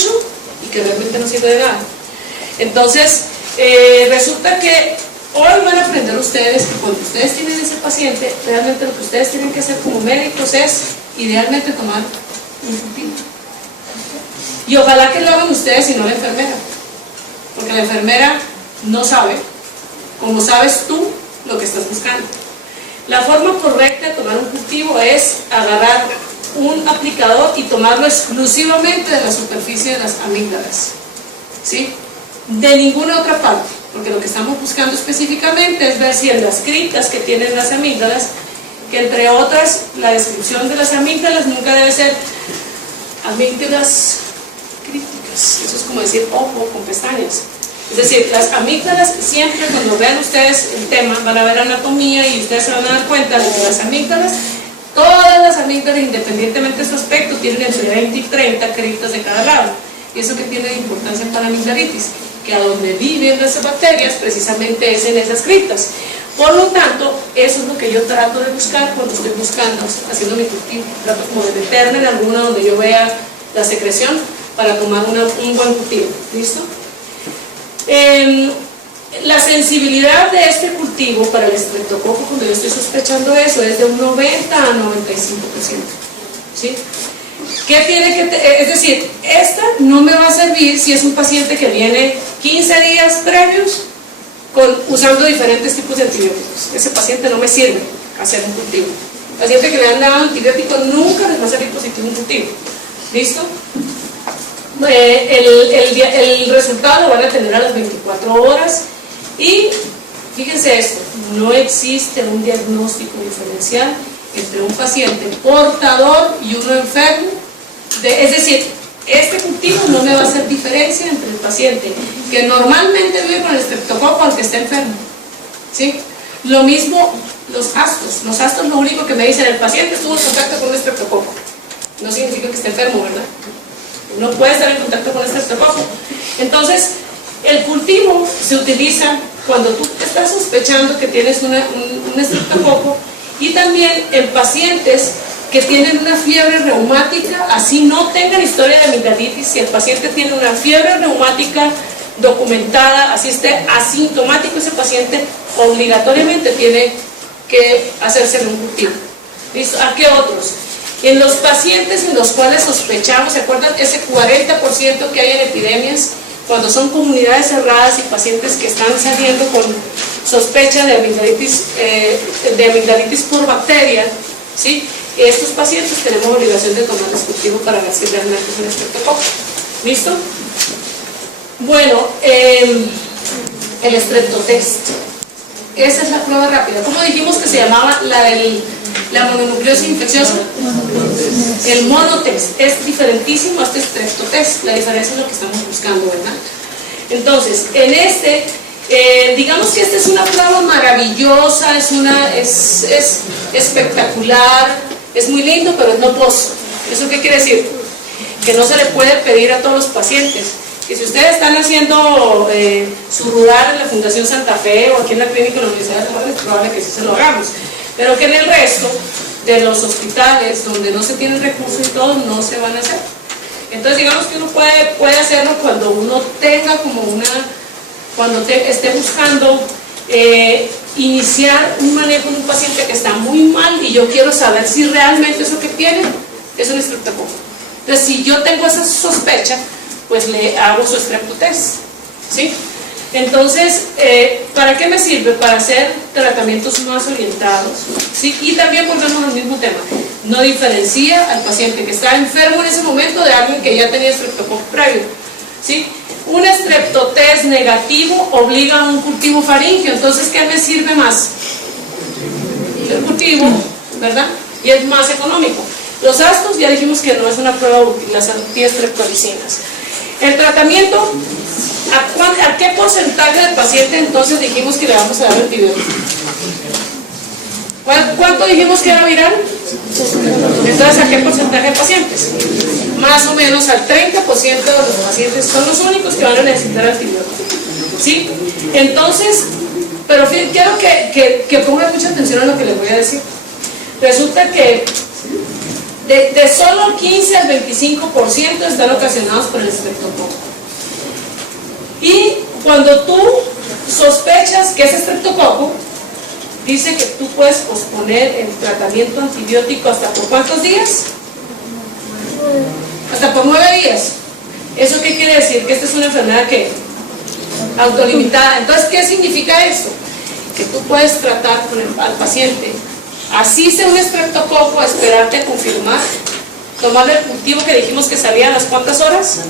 mucho y que realmente no sirve de nada. Entonces, resulta que hoy van a aprender ustedes que cuando ustedes tienen ese paciente, realmente lo que ustedes tienen que hacer como médicos es, idealmente, tomar un cultivo. Y ojalá que lo hagan ustedes y no la enfermera, porque la enfermera no sabe, como sabes tú, lo que estás buscando. La forma correcta de tomar un cultivo es agarrar un aplicador y tomarlo exclusivamente de la superficie de las amígdalas, ¿sí? De ninguna otra parte, porque lo que estamos buscando específicamente es ver si en las criptas que tienen las amígdalas, que entre otras, la descripción de las amígdalas nunca debe ser amígdalas crípticas, eso es como decir ojo con pestañas. Es decir, las amígdalas, siempre cuando vean ustedes el tema, van a ver anatomía y ustedes se van a dar cuenta de que las amígdalas, todas las amígdalas, independientemente de su aspecto, tienen entre 20 y 30 criptas de cada lado. Y eso que tiene de importancia para amigdalitis, que a donde viven las bacterias precisamente es en esas criptas. Por lo tanto, eso es lo que yo trato de buscar cuando estoy buscando, haciendo mi cultivo. Trato como de meterme en alguna donde yo vea la secreción para tomar un buen cultivo. ¿Listo? La sensibilidad de este cultivo para el estreptococo, cuando yo estoy sospechando eso, es de un 90 a 95%. ¿Sí? ¿Qué tiene que es decir, esta no me va a servir si es un paciente que viene 15 días previos usando diferentes tipos de antibióticos. Ese paciente no me sirve hacer un cultivo. El paciente que le han dado antibiótico nunca les va a salir positivo un cultivo. ¿Listo? El resultado lo van a tener a las 24 horas y fíjense esto, no existe un diagnóstico diferencial entre un paciente portador y uno enfermo, es decir, este cultivo no me va a hacer diferencia entre el paciente que normalmente vive con el estreptococo aunque esté enfermo, ¿sí? Lo mismo los astos lo único que me dicen, el paciente estuvo en contacto con un estreptococo, no significa que esté enfermo, ¿verdad? Uno puede estar en contacto con este estreptococo. Entonces, el cultivo se utiliza cuando tú estás sospechando que tienes un estreptococo y también en pacientes que tienen una fiebre reumática, así no tengan historia de amigdalitis. Si el paciente tiene una fiebre reumática documentada, así esté asintomático ese paciente, obligatoriamente tiene que hacerse un cultivo. ¿Listo? ¿A qué otros? En los pacientes en los cuales sospechamos, ¿se acuerdan? Ese 40% que hay en epidemias, cuando son comunidades cerradas y pacientes que están saliendo con sospecha de amigdalitis por bacteria, ¿sí? Estos pacientes tenemos obligación de tomar el cultivo para ver si realmente es un estreptococo. ¿Listo? Bueno, el estreptotest. Esa es la prueba rápida. ¿Cómo dijimos que se llamaba la mononucleosis infecciosa? El monotest. Es diferentísimo a este estreptotest. La diferencia es lo que estamos buscando, ¿verdad? Entonces, en digamos que esta es una prueba maravillosa, es espectacular, es muy lindo, pero es no post. ¿Eso qué quiere decir? Que no se le puede pedir a todos los pacientes. Que si ustedes están haciendo su rural en la Fundación Santa Fe o aquí en la clínica de la Universidad de Juárez, es probable que sí se lo hagamos, pero que en el resto de los hospitales donde no se tienen recursos y todo, no se van a hacer. Entonces digamos que uno puede hacerlo cuando uno tenga como cuando esté buscando iniciar un manejo de un paciente que está muy mal y yo quiero saber si realmente eso que tiene es un estreptococo. Entonces si yo tengo esa sospecha, pues le hago su estreptotest, ¿sí? Entonces, ¿para qué me sirve? Para hacer tratamientos más orientados, ¿sí? Y también volvemos al mismo tema, no diferencia al paciente que está enfermo en ese momento de alguien que ya tenía estreptococo previo, ¿sí? Un estreptotest negativo obliga a un cultivo faríngeo, entonces ¿qué me sirve más? El cultivo, ¿verdad? Y es más económico. Los astos ya dijimos que no es una prueba útil, las antiestreptolicinas. El tratamiento, ¿a qué porcentaje del paciente entonces dijimos que le vamos a dar antibiótico? ¿Cuánto dijimos que era viral? Entonces, ¿a qué porcentaje de pacientes? Más o menos al 30% de los pacientes son los únicos que van a necesitar antibiótico, ¿sí? Entonces, pero quiero que pongan mucha atención a lo que les voy a decir. Resulta que de solo 15 al 25% están ocasionados por el estreptococo. Y cuando tú sospechas que es estreptococo, dice que tú puedes posponer el tratamiento antibiótico ¿hasta por cuántos días? Hasta por 9 días. ¿Eso qué quiere decir? Que esta es una enfermedad que autolimitada. Entonces, ¿qué significa esto? Que tú puedes tratar al paciente, así sea un estreptococo, esperarte a confirmar, tomarle el cultivo que dijimos que salía a las ¿cuántas horas?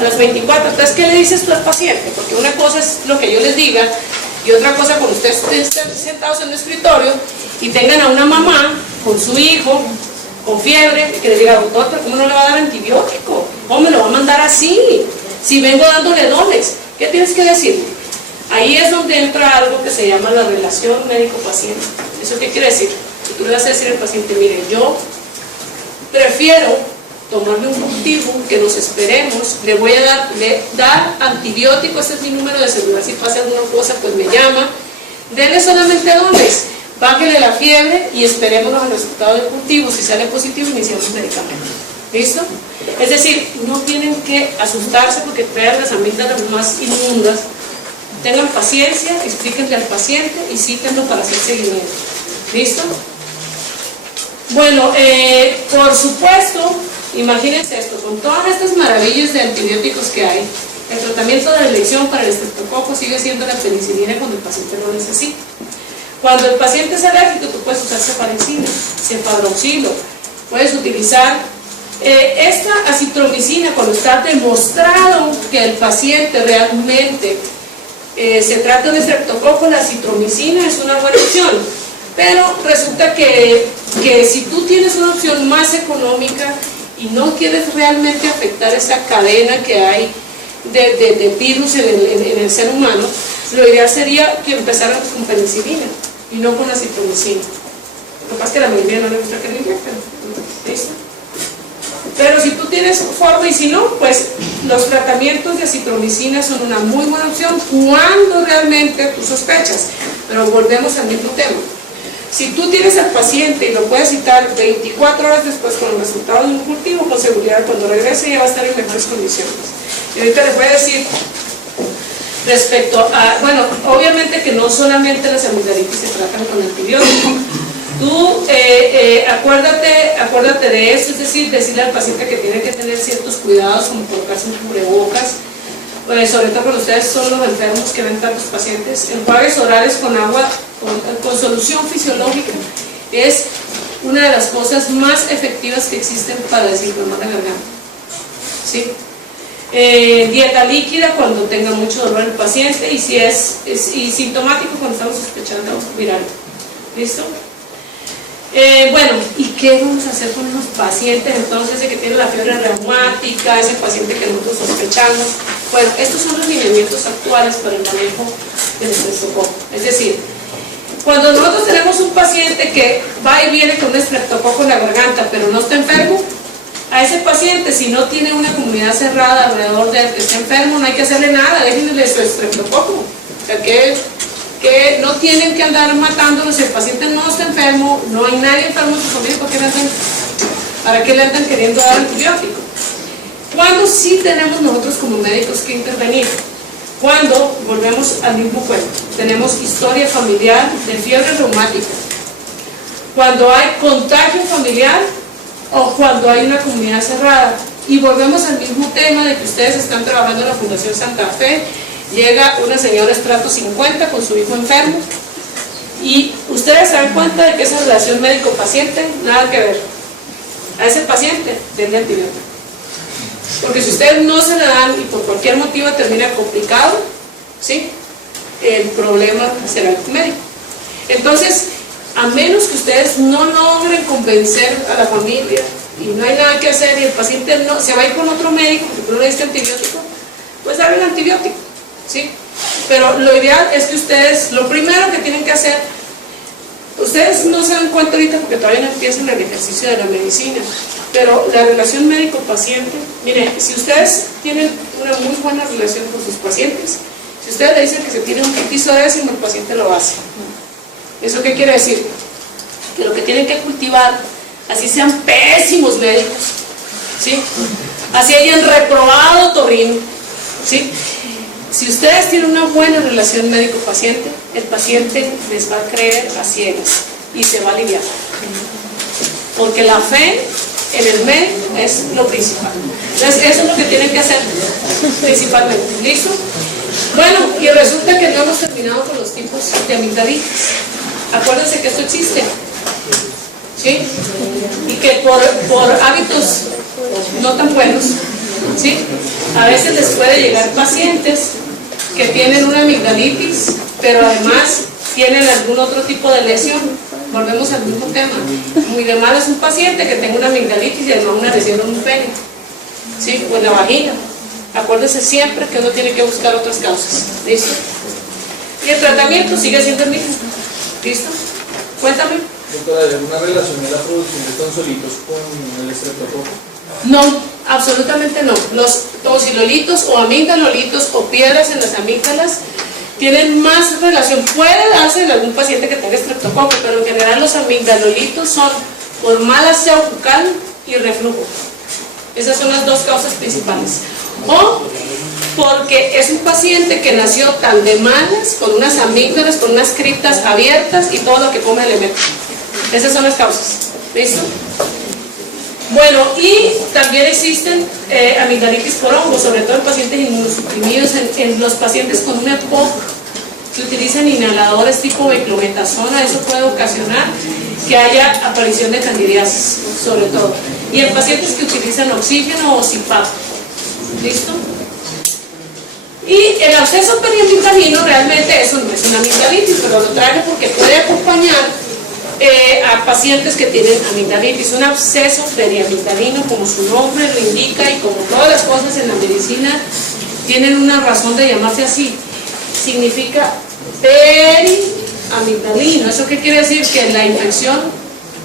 A las 24. Entonces, ¿qué le dices tú al paciente? Porque una cosa es lo que yo les diga y otra cosa cuando ustedes estén sentados en el escritorio y tengan a una mamá con su hijo con fiebre, que le diga, doctor, ¿pero cómo no le va a dar antibiótico? ¿Cómo me lo va a mandar así? Si vengo dándole dones, ¿qué tienes que decir? Ahí es donde entra algo que se llama la relación médico-paciente. ¿Eso qué quiere decir? Que tú le vas a decir al paciente, mire, yo prefiero tomarle un cultivo, que nos esperemos, le voy a dar antibiótico, este es mi número de celular, si pasa alguna cosa, pues me llama, denle solamente dones, bájele la fiebre y esperémonos al resultado del cultivo, si sale positivo iniciamos medicamento. ¿Listo? Es decir, no tienen que asustarse porque traen las amígdalas más inmundas. Tengan paciencia, explíquenle al paciente y cítenlo para hacer seguimiento. ¿Listo? Bueno, por supuesto, imagínense esto, con todas estas maravillas de antibióticos que hay, el tratamiento de elección para el estreptococo sigue siendo la penicilina cuando el paciente lo necesita. Cuando el paciente es alérgico, tú puedes usar cefalexina, cefadroxilo, puedes utilizar esta acitromicina cuando está demostrado que el paciente realmente se trata de un estreptococo, la acitromicina es una buena opción, pero resulta que si tú tienes una opción más económica y no quieres realmente afectar esa cadena que hay de virus en el ser humano, lo ideal sería que empezaran con penicilina y no con acitromicina. Lo que pasa es que a la mayoría no le gusta que le inyecten. ¿Listo? Pero si tú tienes forma y si no, pues los tratamientos de acitromicina son una muy buena opción cuando realmente tú sospechas. Pero volvemos al mismo tema. Si tú tienes al paciente y lo puedes citar 24 horas después con el resultado de un cultivo, con seguridad cuando regrese ya va a estar en mejores condiciones. Y ahorita les voy a decir respecto a, bueno, obviamente que no solamente las amigdalitis se tratan con antibióticos. Tú acuérdate de eso, es decir, decirle al paciente que tiene que tener ciertos cuidados como colocarse un cubrebocas, sobre todo cuando ustedes son los enfermos que ven tantos pacientes. Enjuagues orales con agua, con solución fisiológica, es una de las cosas más efectivas que existen para desinflamar la garganta. ¿Sí? Dieta líquida cuando tenga mucho dolor el paciente y si y sintomático cuando estamos sospechando viral. ¿Listo? Bueno, ¿y qué vamos a hacer con los pacientes entonces de que tienen la fiebre reumática, ese paciente que nosotros sospechamos? Bueno, estos son los lineamientos actuales para el manejo del estreptococo. Es decir, cuando nosotros tenemos un paciente que va y viene con un estreptococo en la garganta pero no está enfermo, a ese paciente, si no tiene una comunidad cerrada alrededor de él que está enfermo, no hay que hacerle nada, déjenle su estreptococo. O sea, que no tienen que andar matándolos, si el paciente no está enfermo, no hay nadie enfermo en su familia, ¿para qué le andan queriendo dar antibiótico? ¿Cuándo sí tenemos nosotros como médicos que intervenir? Cuando, volvemos al mismo cuento, tenemos historia familiar de fiebre reumática, cuando hay contagio familiar o cuando hay una comunidad cerrada. Y volvemos al mismo tema de que ustedes están trabajando en la Fundación Santa Fe. Llega una señora estrato 50 con su hijo enfermo y ustedes se dan cuenta de que esa relación médico-paciente, nada que ver. A ese paciente denle antibiótico, porque si ustedes no se la dan y por cualquier motivo termina complicado, ¿sí?, el problema será el médico. Entonces, a menos que ustedes no logren convencer a la familia y no hay nada que hacer y el paciente no se va a ir con otro médico porque no le diste antibiótico, pues darle el antibiótico, ¿sí? Pero lo ideal es que ustedes, lo primero que tienen que hacer, ustedes no se dan cuenta ahorita porque todavía no empiezan el ejercicio de la medicina, pero la relación médico-paciente, miren, si ustedes tienen una muy buena relación con sus pacientes, si ustedes le dicen que se tiene un piso décimo, el paciente lo hace. ¿Eso qué quiere decir? Que lo que tienen que cultivar así sean pésimos médicos, ¿sí? Así hayan reprobado otorrino, ¿sí? Si ustedes tienen una buena relación médico-paciente, el paciente les va a creer a ciegas y se va a aliviar. Porque la fe en el médico es lo principal. Entonces, eso es lo que tienen que hacer principalmente. ¿Listo? Bueno, y resulta que no hemos terminado con los tipos de amigdalitis. Acuérdense que esto existe, ¿sí? Y que por hábitos no tan buenos, ¿sí? A veces les puede llegar pacientes que tienen una amigdalitis, pero además tienen algún otro tipo de lesión. Volvemos al mismo tema. Muy de mal es un paciente que tenga una amigdalitis y además una lesión en un pene, ¿sí? O en la vagina. Acuérdense siempre que uno tiene que buscar otras causas. ¿Listo? Y el tratamiento sigue siendo el mismo. ¿Listo? Cuéntame. Doctora, ¿hay alguna relación de la producción de tonsilitos con el estreptococo? No, absolutamente no. Los tonsilolitos o amigdalolitos o piedras en las amígdalas tienen más relación. Puede darse en algún paciente que tenga estreptococo, pero en general los amigdalolitos son por mal aseo bucal y reflujo. Esas son las dos causas principales. O porque es un paciente que nació tan de malas, con unas amígdalas, con unas criptas abiertas y todo lo que come le mete. Esas son las causas. ¿Listo? Bueno, y también existen amigdalitis por hongo, sobre todo en pacientes inmunosuprimidos, en los pacientes con una EPOC. Se utilizan inhaladores tipo beclometasona, eso puede ocasionar que haya aparición de candidiasis, sobre todo. Y en pacientes que utilizan oxígeno o cipato. ¿Listo? Y el absceso periamigdalino realmente eso no es una amigdalitis, pero lo traigo porque puede acompañar a pacientes que tienen amigdalitis. Un absceso periamigdalino, como su nombre lo indica y como todas las cosas en la medicina tienen una razón de llamarse así, significa periamigdalino. ¿Eso qué quiere decir? Que la infección,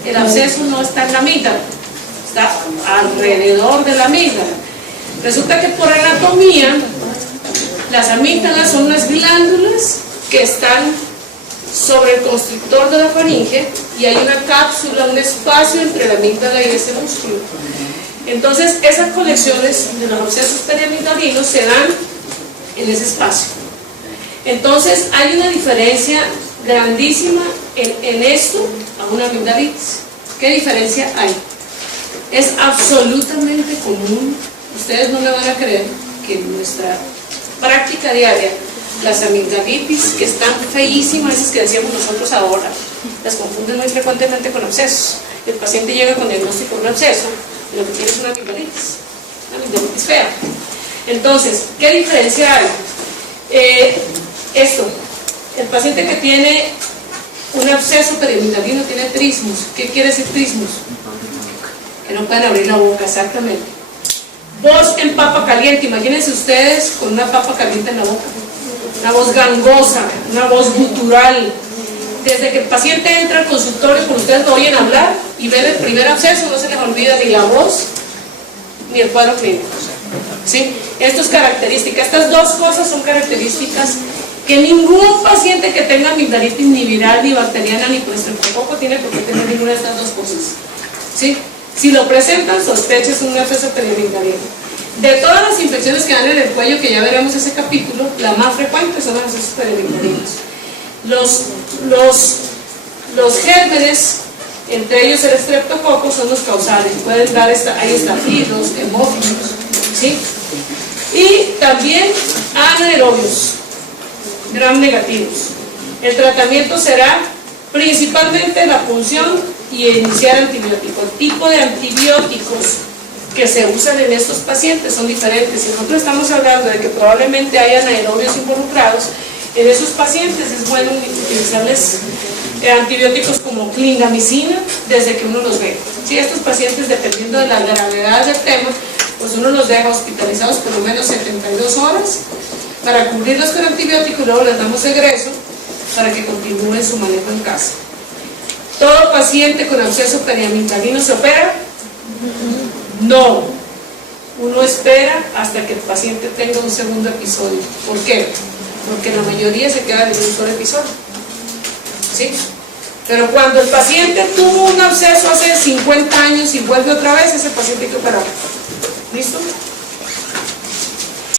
el absceso no está en la amígdala, está alrededor de la amígdala. Resulta que por anatomía las amígdalas son unas glándulas que están sobre el constrictor de la faringe y hay una cápsula, un espacio entre la amígdala y ese músculo. Entonces esas colecciones de los abscesos periamigdalinos se dan en ese espacio. Entonces hay una diferencia grandísima en esto a una amigdalitis. ¿Qué diferencia hay? Es absolutamente común, ustedes no me van a creer, que en nuestra práctica diaria las amigdalitis, que están feísimas, esas que decíamos nosotros ahora, las confunden muy frecuentemente con abscesos. El paciente llega con diagnóstico de un absceso y lo que tiene es una amigdalitis fea. Entonces, ¿qué diferencia hay? El paciente que tiene un absceso periamigdalino tiene trismus. ¿Qué quiere decir trismus? Que no pueden abrir la boca, exactamente. Voz en papa caliente, imagínense ustedes con una papa caliente en la boca. Una voz gangosa, una voz gutural. Desde que el paciente entra al consultorio, cuando ustedes lo oyen hablar y ven el primer absceso, no se les olvida ni la voz ni el cuadro clínico. ¿Sí? Esto es característica. Estas dos cosas son características que ningún paciente que tenga amigdalitis ni viral, ni bacteriana, ni por estreptococo tiene por qué tener ninguna de estas dos cosas. ¿Sí? Si lo presentan, sospeches un absceso periamigdalino. De todas las infecciones que dan en el cuello, que ya veremos ese capítulo, la más frecuente son los abscesos periamigdalinos. Los gérmenes, entre ellos el estreptococo, son los causales. Pueden dar hay estafilos, hemófilos, ¿sí? Y también anaerobios, gram negativos. El tratamiento será principalmente la punción y iniciar antibiótico. El tipo de antibióticos que se usan en estos pacientes son diferentes. Si nosotros estamos hablando de que probablemente hayan anaerobios involucrados, en esos pacientes es bueno utilizarles antibióticos como clindamicina desde que uno los ve. Si estos pacientes, dependiendo de la gravedad del tema, pues uno los deja hospitalizados por lo menos 72 horas para cubrirlos con antibióticos y luego les damos egreso para que continúen su manejo en casa. ¿Todo paciente con absceso periamigdalino se opera? No. Uno espera hasta que el paciente tenga un segundo episodio. ¿Por qué? Porque la mayoría se queda en un solo episodio. ¿Sí? Pero cuando el paciente tuvo un absceso hace 50 años y vuelve otra vez, ese paciente hay que operarlo. ¿Listo?